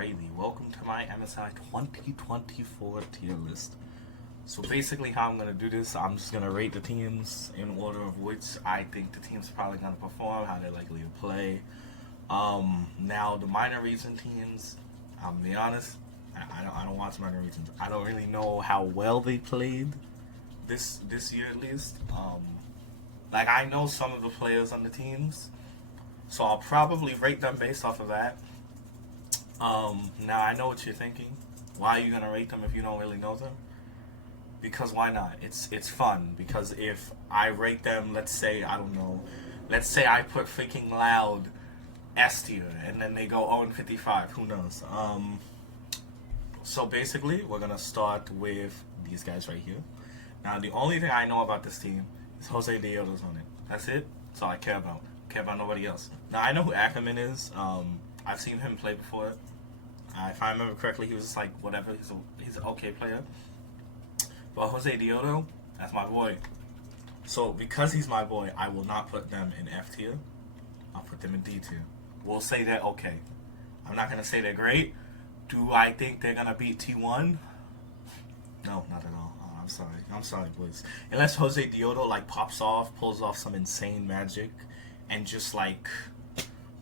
Riley. Welcome to my MSI 2024 tier list. So basically how I'm going to do this, I'm just going to rate the teams in order of which I think the team's probably going to perform, how they're likely to play. Now the minor region teams, I'm going to be honest, I don't watch minor regions. I don't really know how well they played this year at least. Like I know some of the players on the teams, so I'll probably rate them based off of that. Now I know what you're thinking. Why are you gonna rate them if you don't really know them? Because why not? It's fun. Because if I rate them, let's say I don't know, let's say I put freaking Loud S tier, and then they go 0-55. Who knows? So basically, we're gonna start with these guys right here. Now the only thing I know about this team is Jose Deodo's on it. That's it. That's all I care about. Care about nobody else. Now I know who Ackerman is. I've seen him play before. If I remember correctly, he was just like whatever. He's an okay player. But Jose Deodo, that's my boy. So because he's my boy, I will not put them in F tier. I'll put them in D tier. We'll say they're okay. I'm not gonna say they're great. Do I think they're gonna beat T1? No, not at all. I'm sorry, boys. Unless Jose Deodo like pops off, pulls off some insane magic, and just like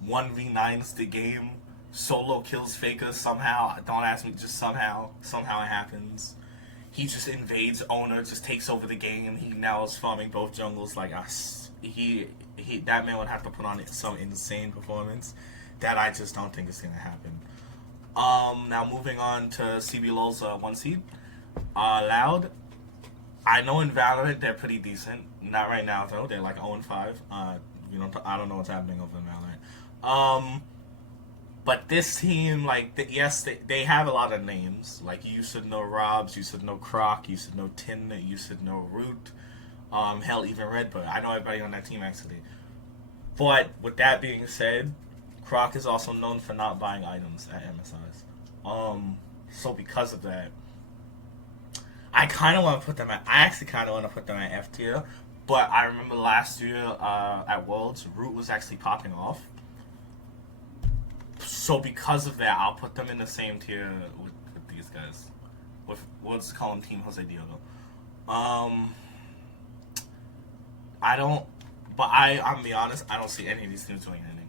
1v9s the game, solo kills Faker somehow. Don't ask me, just somehow it happens. He just invades Owner, just takes over the game. He now is farming both jungles like us. That man would have to put on some insane performance that I just don't think is gonna happen. Now moving on to CBLOL's 1 seed. Loud. I know in Valorant they're pretty decent. Not right now though. They're like 0-5. I don't know what's happening over in Valorant. But this team, like, yes, they have a lot of names. Like, you should know Robs, you should know Croc, you should know Tin, you should know Root. Hell, even Redbird. I know everybody on that team, actually. But, with that being said, Croc is also known for not buying items at MSIs. So because of that, I kind of want to put them at, I actually kind of want to put them at F tier. But I remember last year at Worlds, Root was actually popping off. So because of that, I'll put them in the same tier with these guys. We'll just call them Team Jose Deodo. I'm be honest, I don't see any of these teams doing anything.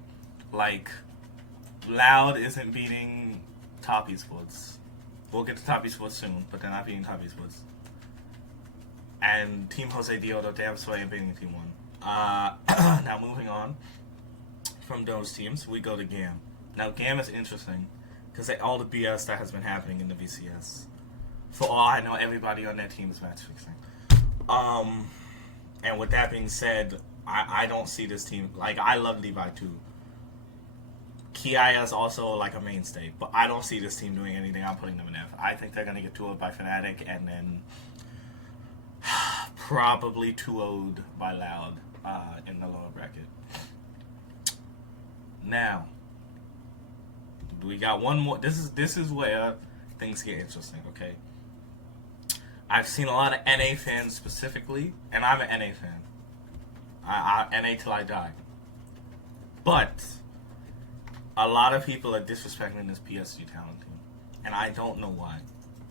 Like, Loud isn't beating Top Esports. We'll get to Top Esports soon, but they're not beating Top Esports. And Team Jose Deodo, damn sway, and beating Team 1. Now moving on from those teams, we go to GAM. Now, GAM is interesting because all the BS that has been happening in the VCS. For all I know, everybody on that team is match fixing. And with that being said, I don't see this team. Like, I love Levi too. Kia is also like a mainstay, but I don't see this team doing anything. I'm putting them in F. I think they're gonna get 2-0'd by Fnatic and then probably 2-0'd by Loud in the lower bracket. Now, we got one more. This is where things get interesting, okay? I've seen a lot of NA fans specifically, and I'm an NA fan. I NA till I die. But a lot of people are disrespecting this PSG talent team, and I don't know why.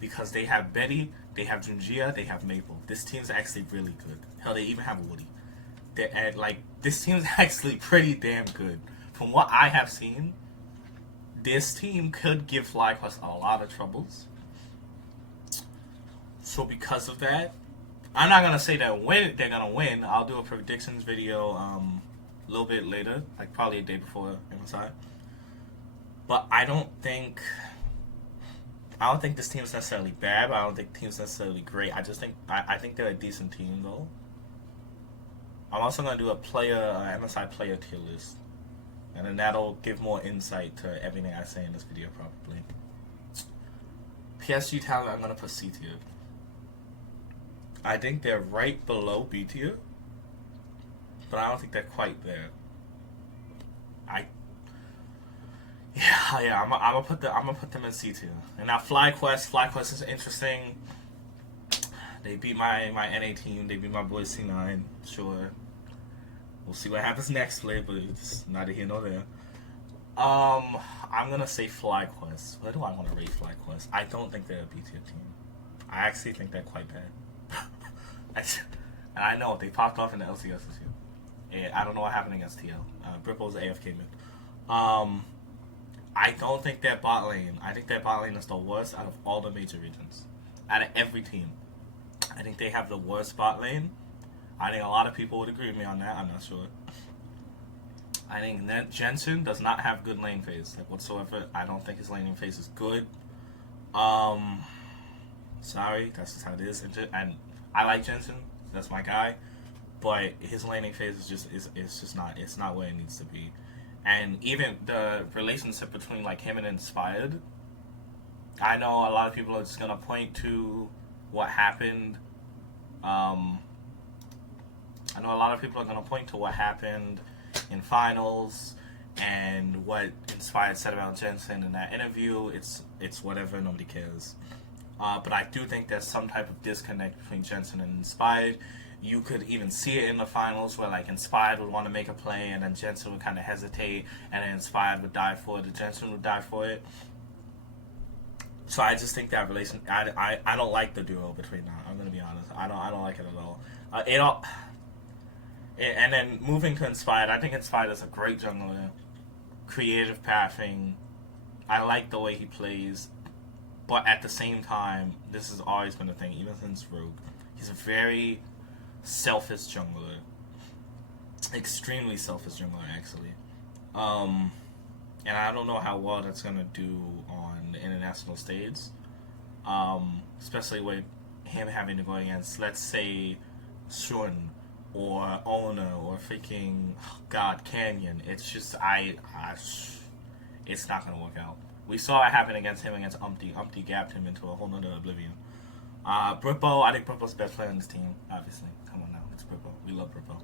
Because they have Betty, they have Junjia, they have Maple. This team's actually really good. Hell, they even have Woody. This team's actually pretty damn good. From what I have seen, this team could give FlyQuest a lot of troubles. So because of that, I'm not gonna say that they're gonna win. I'll do a predictions video a little bit later, like probably a day before MSI. But I don't think this team is necessarily bad. But I don't think the team's necessarily great. I just think I think they're a decent team though. I'm also gonna do a MSI player tier list. And then that'll give more insight to everything I say in this video, probably. PSG talent, I'm going to put C tier. I think they're right below B tier. But I don't think they're quite there. I'm gonna put them in C tier. And now FlyQuest is interesting. They beat my NA team. They beat my boys C9. Sure. We'll see what happens next play, but it's neither here nor there. I'm gonna say FlyQuest. Where do I want to rate FlyQuest? I don't think they're a B tier team. I actually think they're quite bad. And I know they popped off in the LCS this year. And I don't know what happened against TL. Bripple's AFK mid. I don't think their bot lane. I think their bot lane is the worst out of all the major regions. Out of every team. I think they have the worst bot lane. I think a lot of people would agree with me on that. I'm not sure. I think that Jensen does not have good lane phase, like whatsoever. I don't think his laning phase is good. Sorry, that's just how it is. And I like Jensen, that's my guy, but his laning phase is just not where it needs to be. And even the relationship between like him and Inspired, I know a lot of people are just gonna point to what happened. I know a lot of people are gonna point to what happened in finals and what Inspired said about Jensen in that interview. It's whatever, nobody cares. But I do think there's some type of disconnect between Jensen and Inspired. You could even see it in the finals where like Inspired would want to make a play and then Jensen would kind of hesitate and then Inspired would die for it and Jensen would die for it. So I just think that relation, I don't like the duo between them. I'm gonna be honest. I don't like it at all. And then moving to Inspired, I think Inspired is a great jungler, creative pathing. I like the way he plays, but at the same time, this has always been a thing, even since Rogue. He's a very selfish jungler, extremely selfish jungler, actually. And I don't know how well that's gonna do on the international stage, especially with him having to go against, let's say, Shun or Owner or freaking Canyon. It's just it's not gonna work out. We saw it happen against him against Umpty. Umpty gapped him into a whole nother oblivion. Brippo, I think Brippo's the best player on this team. Obviously, come on now, it's Brippo. We love Brippo.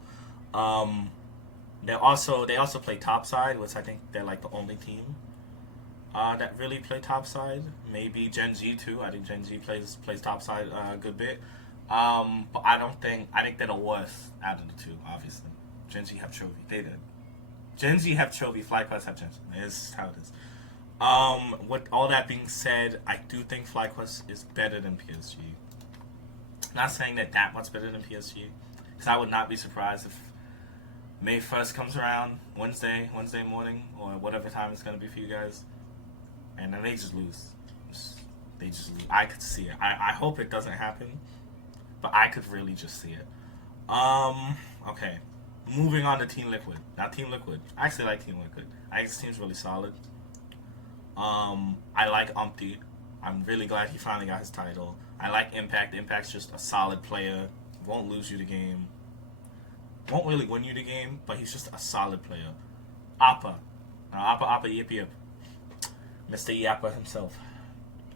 They also play topside, which I think they're like the only team that really play topside. Maybe Gen G too. I think Gen G plays topside a good bit. But I think they're the worst out of the two, obviously. Gen G have Chovy. They did. Gen Z have Chovy, FlyQuest have Jensen. It's how it is. With all that being said, I do think FlyQuest is better than PSG. Not saying that much better than PSG, because I would not be surprised if May 1st comes around, Wednesday morning, or whatever time it's going to be for you guys, and then they just lose. They just lose. I could see it. I hope it doesn't happen, but I could really just see it. Okay. Moving on to Team Liquid. Now, Team Liquid. I actually like Team Liquid. I think this team's really solid. I like Umpty. I'm really glad he finally got his title. I like Impact. Impact's just a solid player. Won't lose you the game. Won't really win you the game, but he's just a solid player. Appa. Appa Yip Yip. Mr. Yappa himself.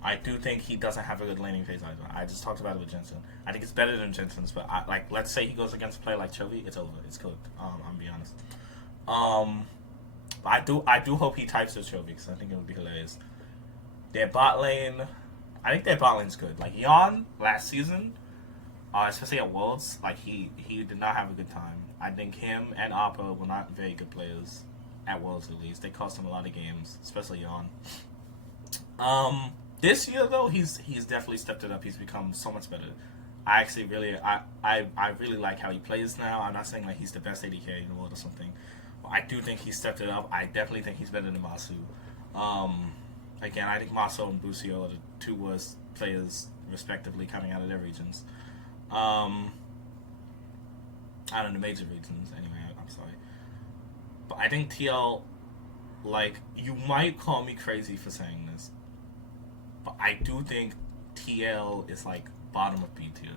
I do think he doesn't have a good laning phase either. I just talked about it with Jensen. I think it's better than Jensen's, but let's say he goes against a player like Chovy, it's over. It's cooked. I'm gonna be honest. I do hope he types to Chovy because I think it would be hilarious. Their bot lane, I think their bot lane's good. Like Yon last season, especially at Worlds, like he did not have a good time. I think him and Appa were not very good players at Worlds at least. They cost him a lot of games, especially Yon. This year though, he's definitely stepped it up. He's become so much better. I actually I really like how he plays now. I'm not saying like he's the best AD carry in the world or something. But I do think he stepped it up. I definitely think he's better than Masu. Again, I think Maso and Busio are the two worst players respectively coming out of their regions. Out of the major regions anyway, I'm sorry. But I think TL, like, you might call me crazy for saying this, but I do think TL is like bottom of B tier.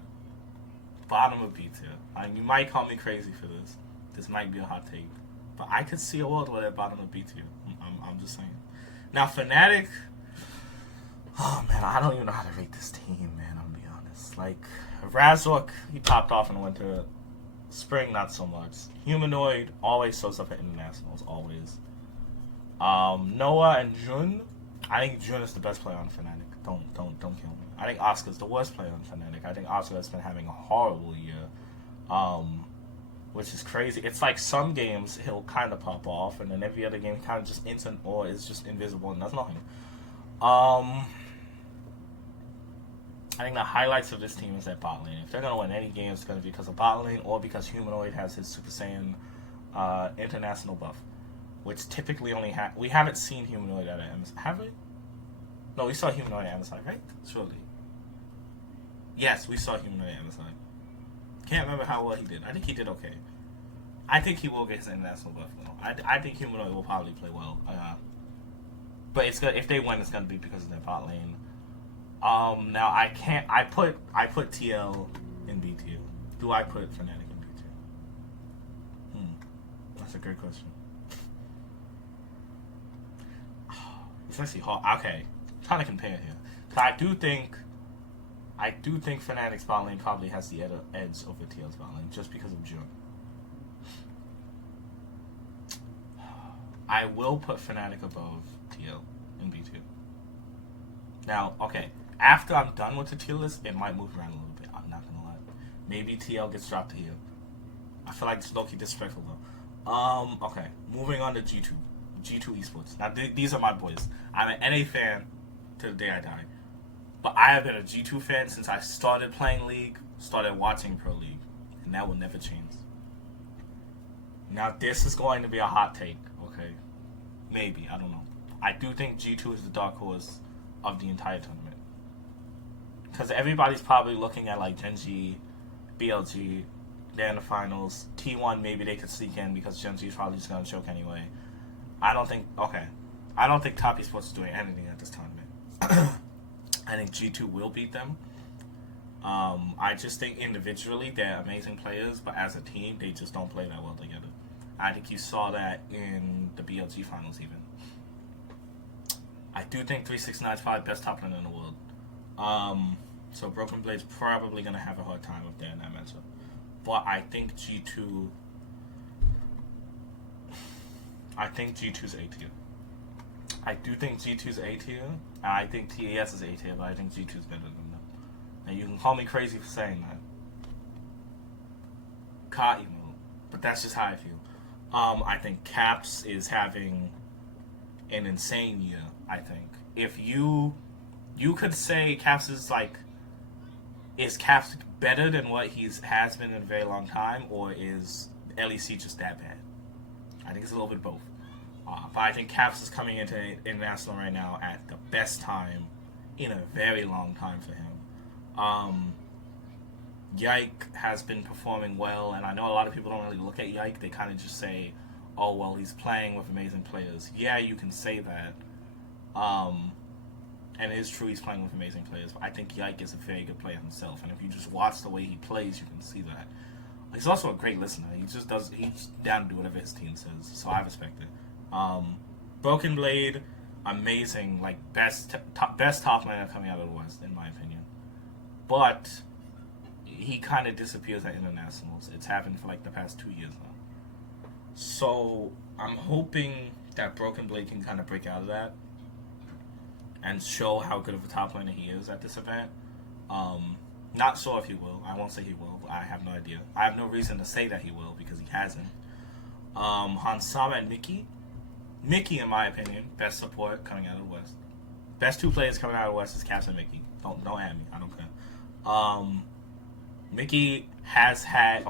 Bottom of B tier. You might call me crazy for this. This might be a hot take. But I could see a world where they're bottom of B tier. I'm just saying. Now, Fnatic, oh man, I don't even know how to rate this team, man, I'm gonna be honest. Like, Razork, he popped off in the winter. Spring, not so much. Humanoid always shows up at internationals, always. Noah and Jun, I think Jun is the best player on Fnatic. Don't kill me. I think Oscar's the worst player on Fnatic. I think Oscar has been having a horrible year. which is crazy. It's like some games he'll kind of pop off, and then every other game kind of just instant or is just invisible and does nothing. I think the highlights of this team is at bot lane. If they're going to win any game, it's going to be because of bot lane or because Humanoid has his Super Saiyan international buff, which typically only we haven't seen Humanoid at MSI. Have we? No, we saw Humanoid at MSI, right? Surely. Yes, we saw Humanoid at MSI. Can't remember how well he did. I think he did okay. I think he will get his international buff though. I think Humanoid will probably play well. But it's good if they win. It's gonna be because of their bot lane. Now I can't. I put TL in B tier. Do I put Fnatic in B tier? That's a good question. It's actually hard. Okay, I'm trying to compare here. Cause I do think Fnatic's bot lane probably has the edge over TL's bot lane just because of June. I will put Fnatic above TL in B2. Now, okay, after I'm done with the tier list, it might move around a little bit. I'm not gonna lie. Maybe TL gets dropped here. I feel like it's low-key disrespectful though. Okay, moving on to G2. G2 Esports. Now, these are my boys. I'm an NA fan to the day I die. But I have been a G2 fan since I started playing League, started watching Pro League. And that will never change. Now, this is going to be a hot take, okay? Maybe, I don't know. I do think G2 is the dark horse of the entire tournament. Because everybody's probably looking at, like, Gen.G, BLG, they're in the finals. T1, maybe they could sneak in because Gen.G is probably just going to choke anyway. I don't think Top Esports is doing anything at this tournament. I think G2 will beat them. I just think individually they're amazing players, but as a team, they just don't play that well together. I think you saw that in the BLG finals even. I do think 369 is probably best top laner in the world. So Broken Blade's probably going to have a hard time up there in that matchup. But I think G2's A tier. I do think G2's A tier. I think TAS is A tier, but I think G2's better than them. And you can call me crazy for saying that. But that's just how I feel. I think Caps is having an insane year, I think. If you could say Caps is Caps better than what has been in a very long time, or is LEC just that bad? I think it's a little bit of both. But I think Caps is coming into International right now at the best time in a very long time for him. Yike has been performing well, and I know a lot of people don't really look at Yike. They kind of just say, oh, well, he's playing with amazing players. Yeah, you can say that. And it is true he's playing with amazing players, but I think Yike is a very good player himself. And if you just watch the way he plays, you can see that. He's also a great listener. He's down to do whatever his team says, so I respect it. Broken Blade, amazing, like best top laner coming out of the West, in my opinion. But he kind of disappears at internationals. It's happened for like the past 2 years now. So I'm hoping that Broken Blade can kind of break out of that and show how good of a top laner he is at this event. Not sure if he will. I won't say he will. I have no idea. I have no reason to say that he will because he hasn't. Hansama and Mickey. Mickey, in my opinion, best support coming out of the West. Best two players coming out of the West is Caps and Mickey. Don't at me. I don't care. Mickey has had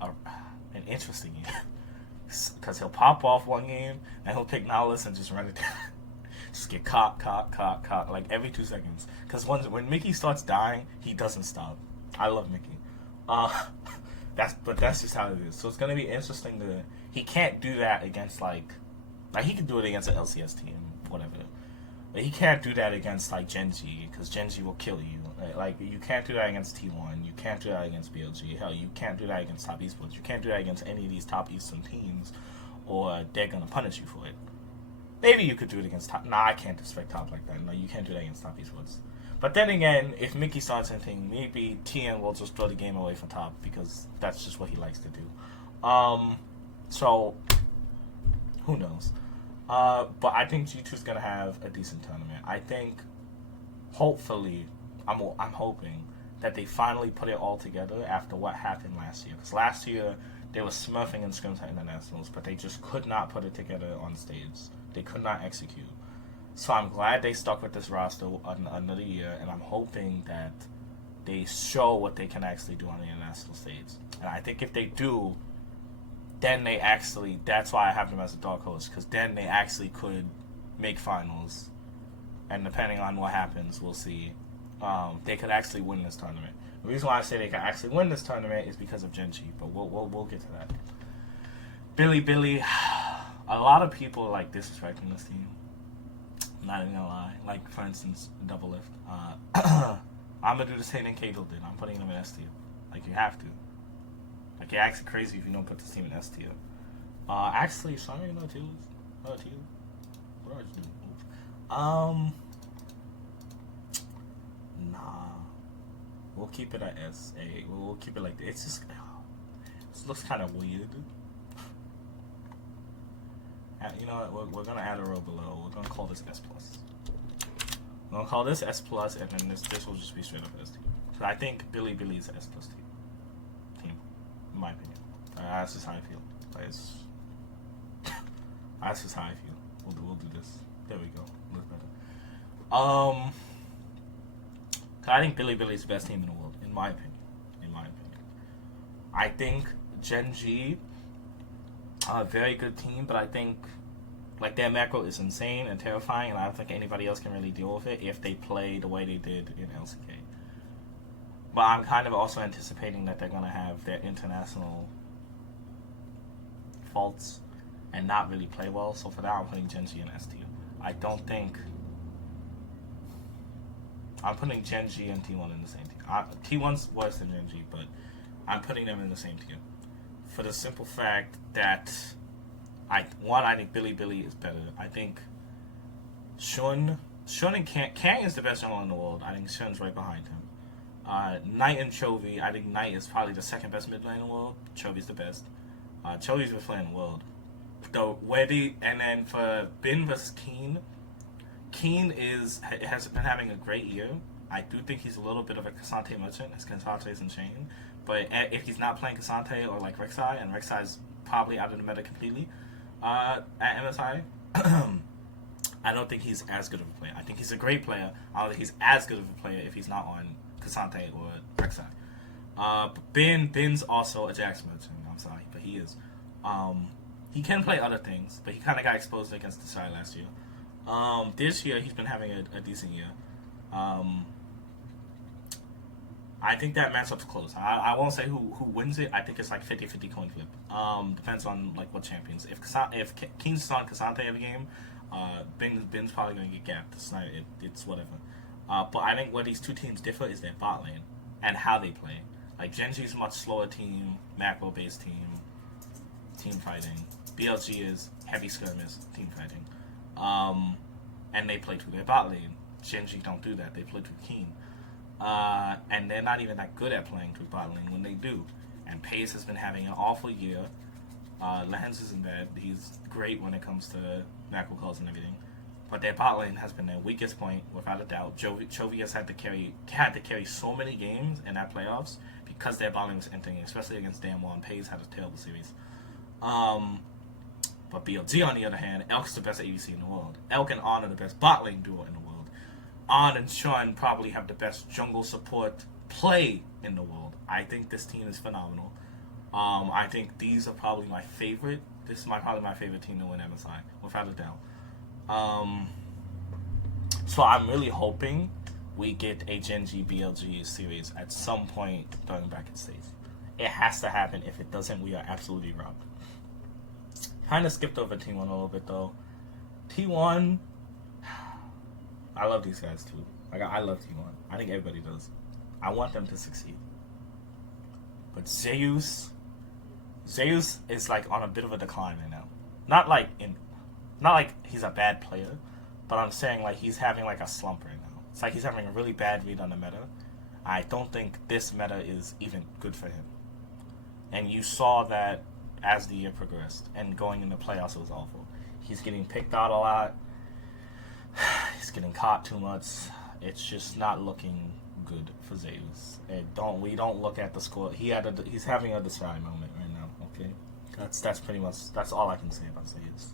an interesting year because he'll pop off one game and he'll pick Nihilus and just run it down. Just get caught like every 2 seconds. Because when Mickey starts dying, he doesn't stop. I love Mickey. That's just how it is. So it's gonna be interesting to. He can't do that against like he can do it against an LCS team, whatever. But he can't do that against like Gen.G because Gen.G will kill you. Like you can't do that against T1. You can't do that against BLG. Hell, you can't do that against Top Esports. You can't do that against any of these top Eastern teams, or they're gonna punish you for it. Maybe you could do it against Top. Nah, I can't disrespect Top like that. No, you can't do that against Top Esports. But then again, if Mickey starts anything, maybe TN will just throw the game away from Top because that's just what he likes to do. So who knows? But I think G2's gonna have a decent tournament. I think, hopefully, I'm hoping that they finally put it all together after what happened last year. Because last year, they were smurfing in scrims at internationals, but they just could not put it together on stage. They could not execute. So I'm glad they stuck with this roster another year, and I'm hoping that they show what they can actually do on the international stage. And I think if they do, then they actually, that's why I have them as a dark horse, because then they actually could make finals. And depending on what happens, we'll see. They could actually win this tournament. The reason why I say they could actually win this tournament is because of Genji, but we'll get to that. Billy, a lot of people like disrespecting this team. I'm not even gonna lie. Like, for instance, Double Lift. I'm gonna do the same thing Kato did. I'm putting them in S tier. Like, you have to. Like, you're actually crazy if you don't put this team in S tier. Actually, sorry, no tier list. No tier. What do I do? Nah. We'll keep it at S. We'll keep it like this. It's just, this looks kind of weird. You know what? We're gonna add a row below. We're gonna call this S+. We're gonna call this S+, and then this will just be straight up S tier. So I think Billy is S+ team, in my opinion. That's just how I feel. That's just how I feel. We'll do this. There we go. Looks better. I think Billy is the best team in the world, in my opinion. I think Genji are a very good team, but I think like their macro is insane and terrifying, and I don't think anybody else can really deal with it if they play the way they did in LCK. But I'm kind of also anticipating that they're gonna have their international faults and not really play well. So for that, I'm putting Genji in S tier. I don't think I'm putting Genji and T1 in the same tier. T1's worse than Genji, but I'm putting them in the same tier for the simple fact that I think Billy is better. I think Shun and Kang is the best jungle in the world. I think Shun's right behind him. Knight and Chovy, I think Knight is probably the second best mid lane in the world. Chovy's the best. Chovy's been playing the world. And then for Bin versus Keen has been having a great year. I do think he's a little bit of a Cassante merchant. His Cassante is insane. But if he's not playing Cassante or like Rek'Sai, and Rek'Sai is probably out of the meta completely at MSI, I don't think he's as good of a player. I think he's a great player. I don't think he's as good of a player if he's not on Cassante or Rek'Sai. But Bin's also a Jax merchant. I'm sorry, but he is. He can play other things, but he kind of got exposed against the side last year. This year, he's been having a decent year. I think that matchup's close. I won't say who wins it. I think it's like 50-50 coin flip. Depends on like what champions. If King's on Cassante every game, Bin's probably going to get gapped. It's whatever. But I think where these two teams differ is their bot lane and how they play. Like Genji's a much slower team, macro-based team fighting. BLG is heavy skirmish, team fighting. And they play through their bot lane. Genji don't do that. They play through Keen. And they're not even that good at playing through bot lane when they do. And Pace has been having an awful year. Lens isn't bad. He's great when it comes to macro calls and everything. But their bot lane has been their weakest point, without a doubt. Chovy has had to carry so many games in that playoffs because their bot lane was entering, especially against Damwon. And Pace had a terrible series. But BLG, on the other hand, Elk's the best ADC in the world. Elk and On are the best bot lane duo in the world. On and Shun probably have the best jungle support play in the world. I think this team is phenomenal. I think these are probably my favorite. This is probably my favorite team to win MSI, without a doubt. So I'm really hoping we get a Genji BLG series at some point during bracket stage. It has to happen. If it doesn't, we are absolutely robbed. Kind of skipped over T1 a little bit though. T1, I love these guys too. Like I love T1. I think everybody does. I want them to succeed. But Zeus is like on a bit of a decline right now. Not like he's a bad player, but I'm saying like he's having like a slump right now. It's like he's having a really bad read on the meta. I don't think this meta is even good for him. And you saw that as the year progressed, and going into playoffs, it was awful. He's getting picked out a lot. He's getting caught too much. It's just not looking good for Zeus. And we don't look at the score. He's having a Desai moment right now. Okay, that's pretty much that's all I can say about Zeus.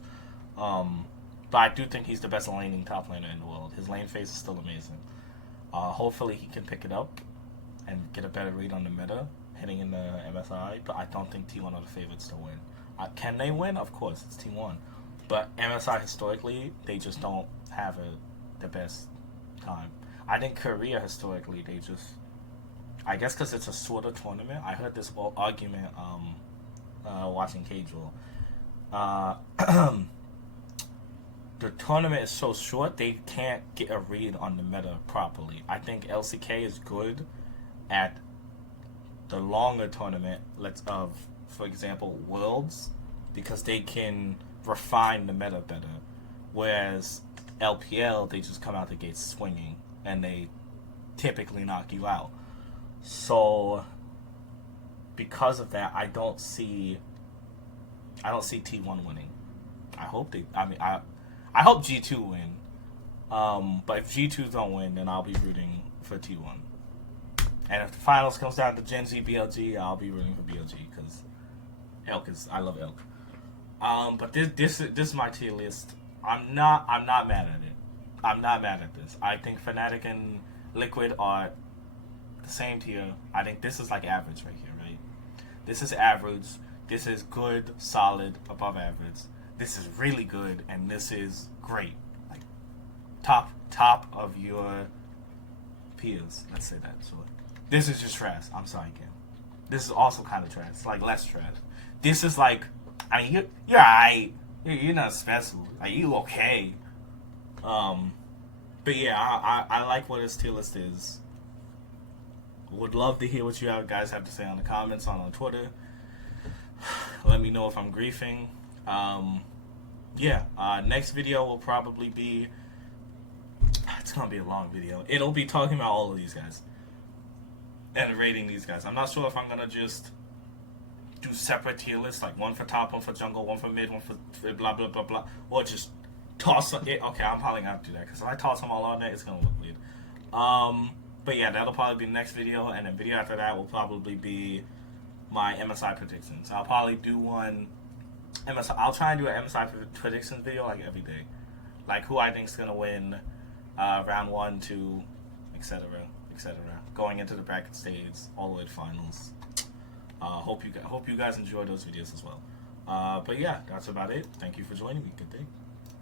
But I do think he's the best laning top laner in the world. His lane phase is still amazing. Hopefully he can pick it up and get a better read on the meta heading in the MSI. But I don't think T1 are the favorites to win. Can they win? Of course, it's T1. But MSI historically, they just don't have the best time. I think Korea historically, they just, I guess because it's a sort of tournament. I heard this whole argument watching Casual. The tournament is so short, they can't get a read on the meta properly. I think LCK is good at the longer tournament, for example, Worlds, because they can refine the meta better. Whereas LPL, they just come out the gates swinging, and they typically knock you out. So, because of that, I don't see T1 winning. I hope I hope G2 win. But if G2 don't win, then I'll be rooting for T1. And if the finals comes down to Gen Z BLG, I'll be rooting for BLG because I love Elk. But this is my tier list. I'm not mad at it. I'm not mad at this. I think Fnatic and Liquid are the same tier. I think this is like average right here, right? This is average. This is good, solid, above average. This is really good, and this is great. Like top of your peers. Let's say that. So this is just trash. I'm sorry, Kim. This is also kind of trash. Like less trash. This is like, I mean, you're alright. You're not special. Like you okay. But yeah, I like what his tier list is. Would love to hear what you guys have to say on the comments on Twitter. Let me know if I'm griefing. Next video will probably be, it's gonna be a long video. It'll be talking about all of these guys and rating these guys. I'm not sure if I'm gonna just do separate tier lists, like one for top, one for jungle, one for mid, one for blah blah blah blah, or just toss it. Okay, I'm probably gonna have to do that because if I toss them all on there, it's gonna look weird. But yeah, that'll probably be the next video, and the video after that will probably be my MSI predictions. I'll probably do one MSI. I'll try and do an MSI predictions video like every day, like who I think's gonna win round 1, 2, etc., etc. Going into the bracket stage, all the way to finals. Hope you guys enjoy those videos as well. But yeah, that's about it. Thank you for joining me. Good day.